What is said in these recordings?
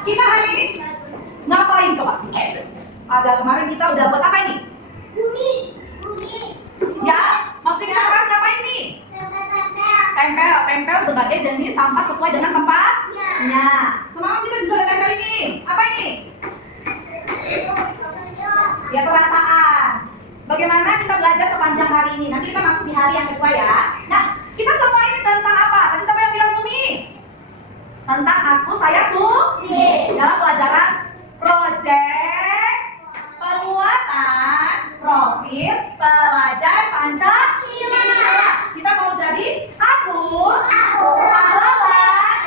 Kita hari ini ngapain coba? Ada kemarin kita udah buat apa ini? Bumi. Ya, maksudnya kita kemarin ngapain nih? Tempel berbagai jenis sampah sesuai dengan tempatnya. Semalam kita juga ada tempel ini. Apa ini? Ya, perasaan. Bagaimana kita belajar sepanjang hari ini? Nanti kita masuk di hari yang kedua ya. Nah, kita semua ini tentang apa? Tadi siapa yang bilang Bumi? Tentang aku, saya, Bumi. Dalam pelajaran project penguatan profil pelajar Pancasila. Kita mau jadi aku pahlawan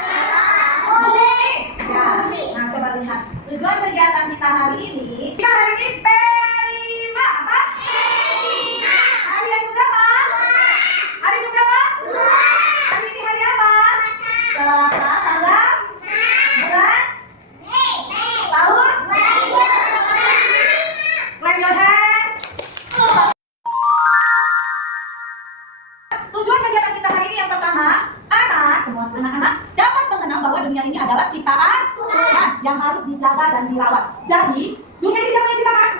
Bumi. Ya. Nah, coba lihat tujuan kegiatan kita hari ini. Kita hari ini P5 apa? Hari yang keberapa? Hari keberapa? Hari ini hari apa? Selasa tanggal bulan tahun. Clap your hands. Tujuan kegiatan kita hari ini yang pertama, semua anak-anak dapat mengenal bahwa dunia ini adalah ciptaan Tuhan yang harus dijaga dan dirawat. Jadi, dunia ini siapa yang ciptakan?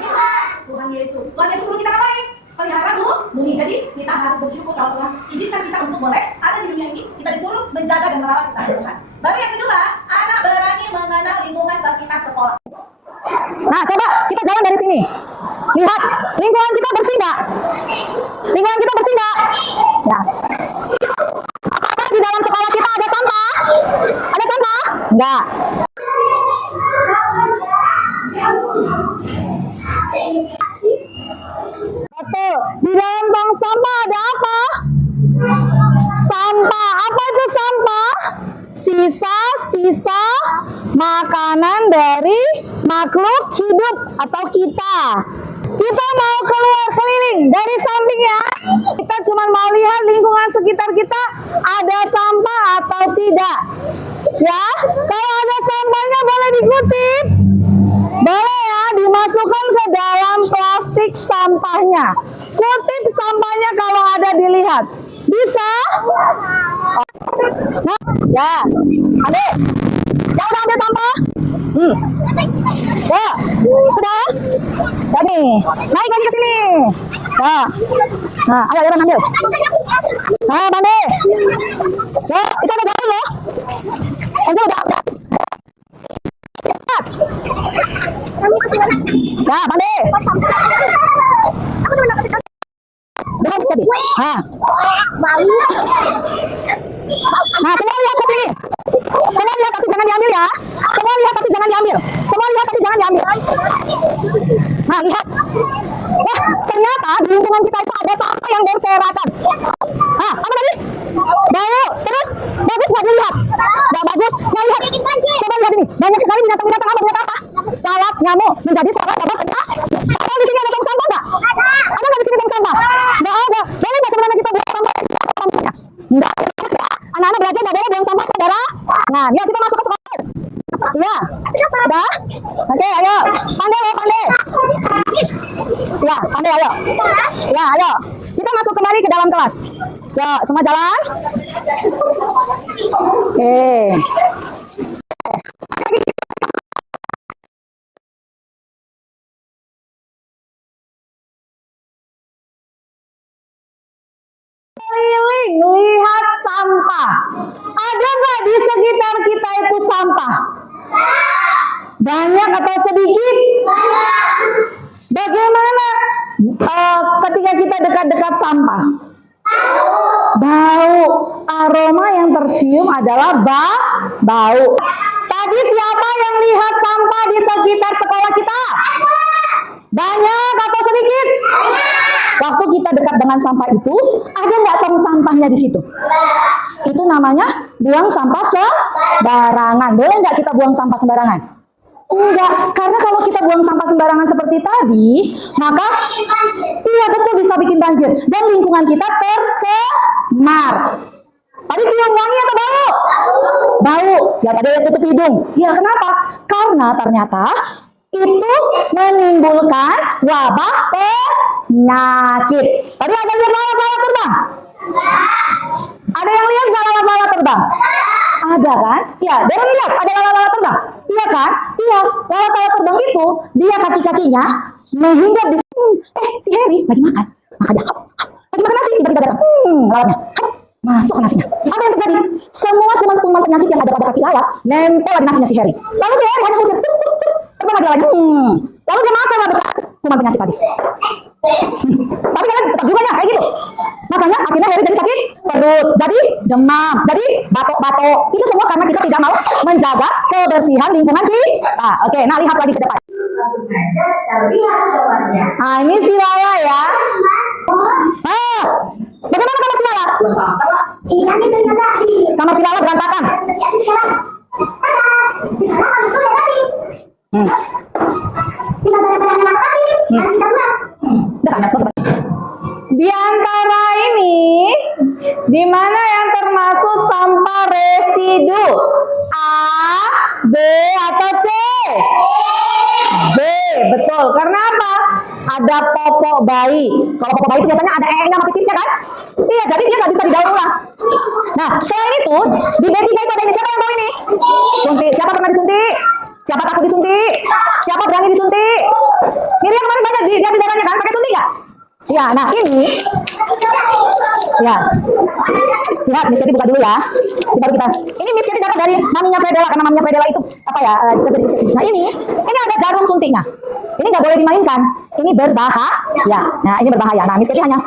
Tuhan Yesus. Tuhan Yesus suruh kita ngapain? Pelihara bumi. Jadi, kita harus bersyukur kalau Tuhan izinkan kita untuk boleh ada di dunia ini. Kita disuruh menjaga dan merawat ciptaan Tuhan. Baru yang kedua, anak berani mengenal lingkungan sekitar sekolah. Nah, coba kita jalan dari sini. Lihat, lingkungan kita bersih nggak? Lingkungan kita bersih nggak? Ya. Apakah di dalam sekolah kita ada sampah? Ada sampah? Enggak. Betul. Di dalam tong sampah ada apa? Sampah. Apa itu sampah? Sisa-sisa makanan dari makhluk hidup atau kita. Kita mau keluar keliling dari sampingnya. Kita cuma mau lihat lingkungan sekitar kita ada sampah atau tidak. Ya, kalau ada sampahnya boleh dikutip. Boleh ya, dimasukkan ke dalam plastik sampahnya. Kutip sampahnya kalau ada dilihat. Bisa? Nah, ya. Adik, yang udah ambil sampah? Ya, sudah? Jadi, naik lagi ke sini. Nah, ayo Yaran ambil. Nah, Bande. Ya, itu ada gaun loh. Enzo udah. Ya, Bande. Dengan jadi. Nah, semua lihat ke sini. Semua lihat tapi jangan diambil ya. Semua lihat tapi jangan diambil. Semua lihat tapi jangan diambil. Nah, lihat. Wah, ternyata di lingkungan kita itu ada sampah yang berserakan. Nah, apa tadi? Bau. Terus, bagus nggak dilihat? Nggak bagus. Nah, lihat. Coba lihat ini. Banyak sekali binatang-binatang apa? Lalat, nyamuk, menjadi suara obat. Ada di sini ada tong sampah nggak? Ada nggak di sini tong sampah? Nggak ada. Boleh nggak sebenarnya kita buang sampahnya? Nggak. Anak-anak belajar nggak boleh buang sampah, saudara. Nah, yuk kita masuk ke sekolah. Iya. Udah? Oke, ayo. Pandai loh, pandai. Ya, pandai, ayo. Ya, ayo. Kita masuk kembali ke dalam kelas. Ya, semua jalan. Oke. Keliling, lihat sampah. Ada nggak di sekitar kita itu sampah? Banyak atau sedikit? Bagaimana ketika kita dekat-dekat sampah? Bau. Aroma yang tercium adalah bau. Tadi siapa yang lihat sampah di sekitar sekolah kita? Banyak atau sedikit? Waktu kita dekat dengan sampah itu, ada nggak tong sampahnya di situ? Itu namanya buang sampah sembarangan. Boleh nggak kita buang sampah sembarangan? Enggak, karena kalau kita buang sampah sembarangan seperti tadi, maka iya betul bisa bikin banjir dan lingkungan kita tercemar. Tadi cium wangi atau bau? Bau. Ya tadi yang tutup hidung. Ya kenapa? Karena ternyata itu menimbulkan wabah penyakit. Tadi ada lihat lalat-lalat terbang? Ada yang lihat nggak lalat-lalat terbang? Ada kan? Ya, Darren lihat ada lalat-lalat terbang. Iya kan? Iya, lalat terbang itu dia kaki-kakinya menghinggap di si Harry lagi makan. Makanya lagi makan nasi tiba-tiba datang. Lalatnya. Masuk ke nasinya. Apa yang terjadi? Semua kuman-kuman penyakit yang ada pada kaki lalat nempel di nasinya si Harry. Lalu si Harry hanya usir, terbang lagi lalatnya. Lalu dia makan lah bekas kuman penyakit tadi. Tapi kalian tetap juga ya kayak gitu. Makanya akhirnya Harry jadi sakit perut, jadi demam, jadi batuk-batuk. Itu semua karena kita tidak mau menjaga kebersihan lingkungan kita. Oke, nah lihat lagi ke depan. Langsung aja kita lihat gambarnya. Nah ini si Lala ya. Bagaimana kamar si Lala? Ini kami dengan tadi. Kamar si Lala berantakan. Tapi sekarang, sekarang kamu tuh udah tadi. Tinggal barang-barang anak tadi. Harus kita buat. Udah banyak banget. Di antara ini, di mana yang termasuk sampah residu? A, B, atau C? B, betul. Karena apa? Ada popok bayi. Kalau popok bayi itu biasanya ada nya sama pipisnya kan? Iya, jadi dia nggak bisa didaur ulang. Nah, selain itu, di B3 itu ada ini. Siapa yang tahu ini? Suntik. Siapa pernah disuntik? Siapa takut disuntik? Siapa berani disuntik? Miriam kemarin banyak dia darahnya kan? Pakai suntik nggak? Ya, nah ini. Ya. Lihat, Miss Katy buka dulu ya. Baru kita. Ini Miss Katy dapat dari maminya Fredela karena maminya Fredela itu apa ya? Kita jadi bisnis. Nah ini ada jarum suntiknya. Ini nggak boleh dimainkan. Ini berbahaya. Ya, nah ini berbahaya. Nah Miss Katy hanya.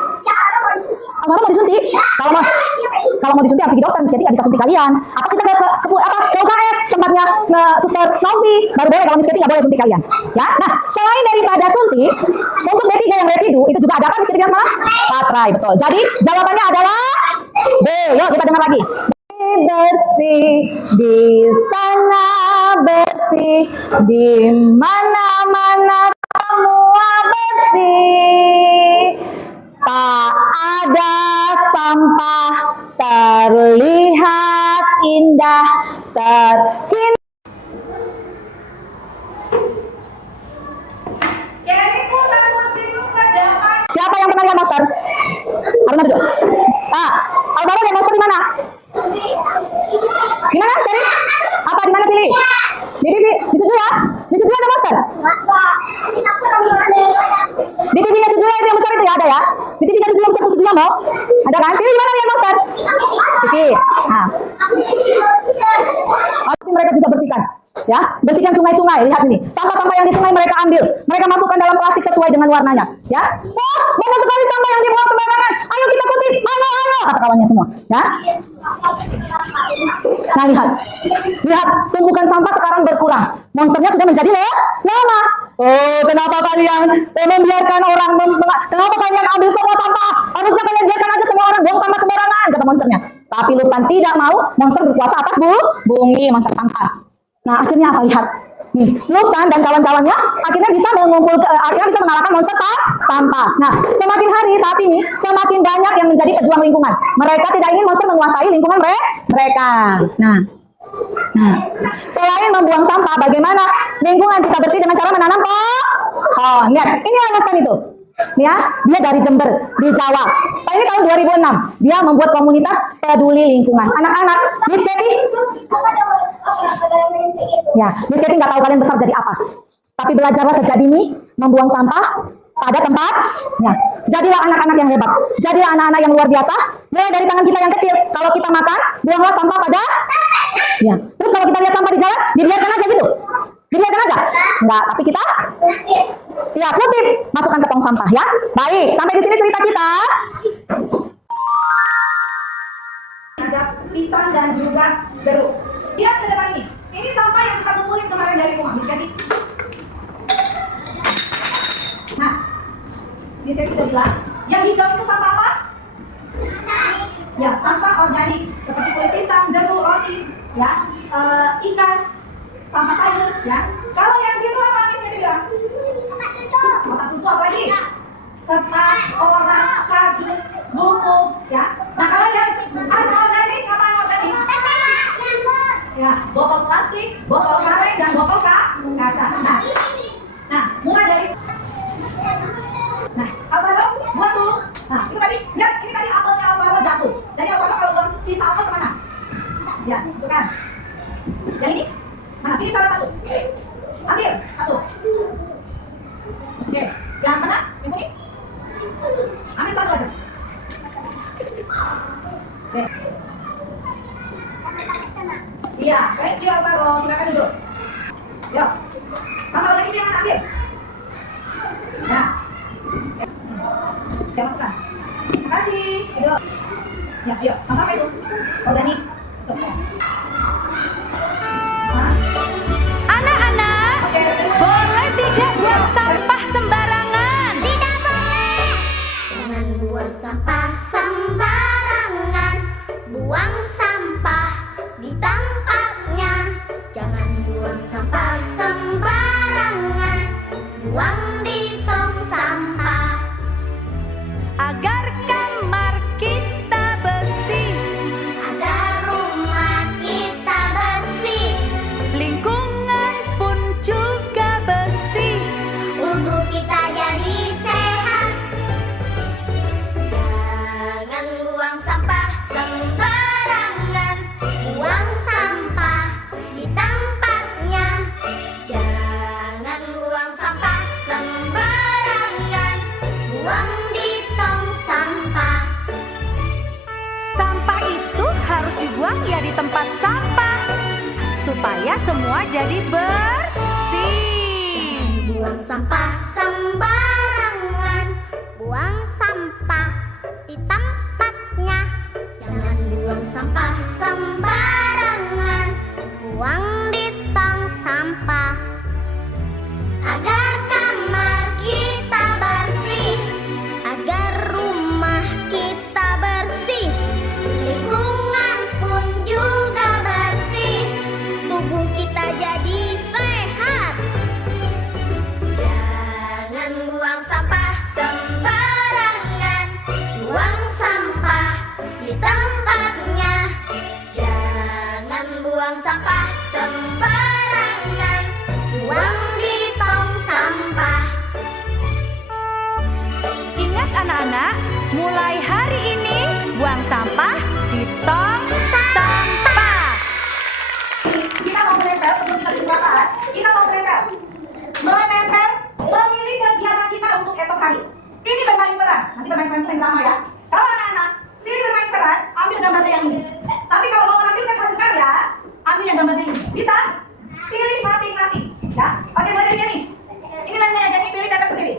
Kalau mau disuntik, kalau mau disuntik harus pergi dokter. Miss Katy nggak bisa suntik kalian. Apa kita ke UKS tempatnya Suster Novi baru boleh. Kalau Miss Katy nggak boleh suntik kalian. Ya, nah selain daripada suntik, untuk B3 yang residu itu juga ada apa Miss Katy bilang salah? Baterai, betul. Jadi jawabannya adalah B. Yuk kita dengar lagi. Bersih di sana, bersih di mana-mana semua bersih. Tak ada sampah, terlihat indah, terhindar. Siapa yang pernah lihat monster? Aruna duduk. Alvaro lihat monster di mana? Di mana? Cari. Apa di mana pilih? Di TV. Di Suju ya? Di Suju ada monster? Di TV-nya Suju itu yang besar itu ya ada ya? Di TV-nya Suju yang besar Suju mau? Ada kan? Pilih di mana lihat monster? TV. Nah. Mereka juga bersihkan. Ya, bersihkan sungai-sungai. Lihat ini, sampah-sampah yang di sungai mereka ambil, mereka masukkan dalam plastik sesuai dengan warnanya. Ya, wah, banyak sekali sampah yang dibuang sembarangan. Ayo kita kutip, halo, kata kawannya semua. Ya, nah lihat, tumpukan sampah sekarang berkurang. Monsternya sudah menjadi lama. Oh, kenapa kalian membiarkan orang kenapa kalian ambil semua sampah? Harusnya kalian biarkan aja semua orang buang sampah sembarangan, kata monsternya. Tapi Lustan tidak mau. Monster berkuasa atas bumi, monster sampah. Nah, akhirnya apa? Lihat. Nih, Lustan dan kawan-kawannya akhirnya bisa mengalahkan monster sampah. Nah, semakin hari saat ini, semakin banyak yang menjadi pejuang lingkungan. Mereka tidak ingin monster menguasai lingkungan mereka. Nah, selain membuang sampah, bagaimana lingkungan kita bersih dengan cara menanam pohon. Lihat, ini Lustan itu. Nih ya, dia dari Jember, di Jawa. Ini tahun 2006. Dia membuat komunitas peduli lingkungan. Anak-anak, Miss Katy. Ya, Miss Katy nggak tahu kalian besar jadi apa. Tapi belajarlah sejak dini membuang sampah pada tempatnya. Jadilah anak-anak yang hebat. Jadilah anak-anak yang luar biasa. Mulai dari tangan kita yang kecil. Kalau kita makan, buanglah sampah pada. Ya. Terus kalau kita lihat sampah di jalan, dibiarkan aja gitu. Dibiarkan aja. Enggak, tapi kita ya kutip, masukkan ke tong sampah ya. Baik, sampai di sini cerita kita. Ada pisang dan juga jeruk. Lihat ke depan ini. Ini sampah yang kita kumpulin kemarin dari rumah, Miss Katy. Nah, Miss Katy sudah bilang, yang hijau itu sampah apa? Ya, sampah organik seperti kulit pisang, jeruk, roti, ya, ikan, sampah sayur, ya. Kalau yang biru apa Miss Katy bilang? Kotak susu apa lagi? Kertas, koran, kardus, buku, ya. Nah kalau yang organik apa yang organik? Ya, botol plastik, botol kaleng, dan botol kaca. Nah, mulai dari. Nah, Alvaro buat dulu. Nah, itu tadi, lihat ini tadi apelnya Alvaro jatuh. Jadi Alvaro kalau buang sisa apel kemana? Ya, masukkan. Yang ini mana? Nah, pilih salah satu. Ambil satu. Oke, yang mana? Yang kuning? Ambil satu aja. Oke. Iya, thank you Alvaro. Silakan duduk. Yuk. Sama lagi yang mana ambil? Ya. Ya, masukkan. Terima kasih. Duduk. Ya, yuk. Sama apa itu? Organik. Anak-anak, boleh tidak buang sampah sembarangan? Tidak boleh. Jangan buang sampah sembarangan. Buang sampah di tempatnya. Jangan buang sampah sembarangan. Buang di tong sampah. Agar kamar kita bersih, Agar rumah kita bersih. lingkungan pun juga bersih. Tubuh kita jadi sehat. Jangan buang sampah sembarangan. Buang sampah di tempatnya. Jangan buang sampah sembarangan. Buang di tong sampah. Sampah itu harus dibuang ya di tempat sampah, supaya semua jadi bersih. Buang sampah sembarangan. Buang sampah di tempatnya. Jangan buang sampah sembarangan. Buang di tong sampah. Agar kamar kita bersih. Agar rumah kita bersih. Lingkungan pun juga bersih. Tubuh kita jadi sehat. Jangan buang sampah sembarangan. Buang sampah di tempatnya. Jangan buang sampah sembarangan. Buang di tong sampah. Ingat anak-anak, mulai hari ini buang sampah di tong sampah. Kita mau menempel sebelum kita kebiasaan. Kita mau menempel. Menempel, memilih kegiatan kita untuk esok hari. Ini bermain peran. Nanti bermain peran itu yang drama ya. Kalau anak-anak pilih bermain peran, ambil gambarnya yang ini. Tapi kalau mau menampilkan hasil karya, ambil yang gambarnya ini. Bisa? Pilih masing-masing. Ya, pakai belajar ini. Ini lainnya jadi pilih dapat sendiri.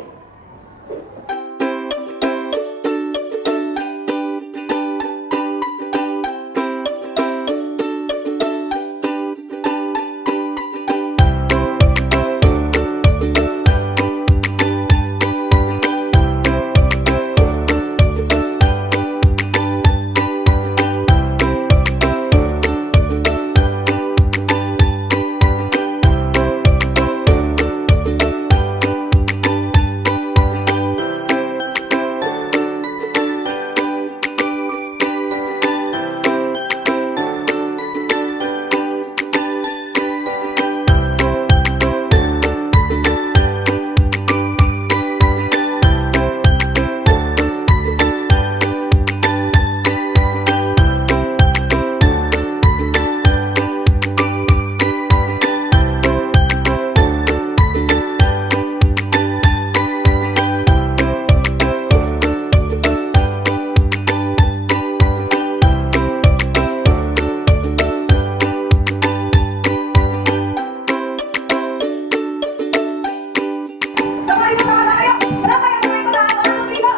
Semua ibu sama-sama yuk. Berapa yang bermain peran? 1, 2, 3.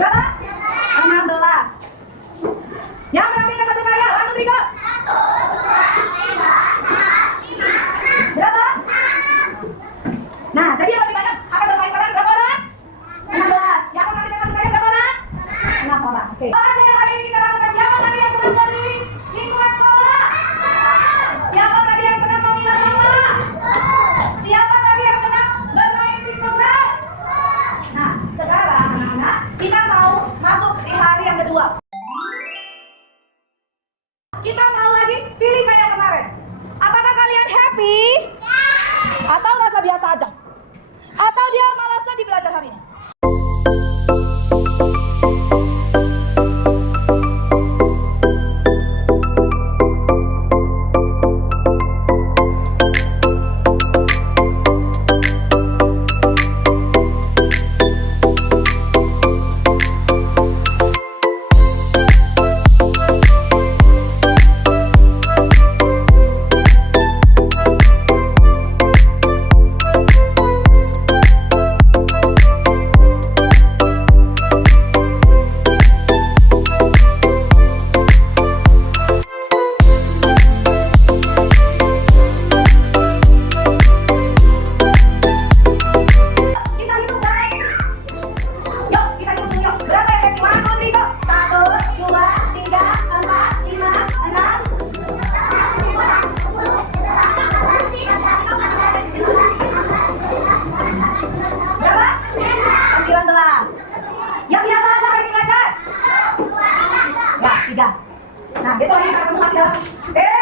Berapa? 16. Yang menampilkan hasil karya, 1, 2, 3. Berapa? Nah, jadi yang lebih banyak akan bermain peran berapa orang? 16. Yang menampilkan hasil karya berapa orang? 6 orang. Oke. Hasil hari ini kita lakukan. Siapa tadi yang senang dari lingkungan sekolah? Siapa tadi yang senang memilah sampah? Siapa tadi yang senang bermain piktogram? Nah, sekarang anak-anak kita mau masuk di hari yang kedua. Kita mau lagi pilih kayak kemarin. Apakah kalian happy? Atau rasa biasa aja? Atau dia malas lagi belajar hari ini? 3. Nah, besok lagi kita ketemu masih dalam.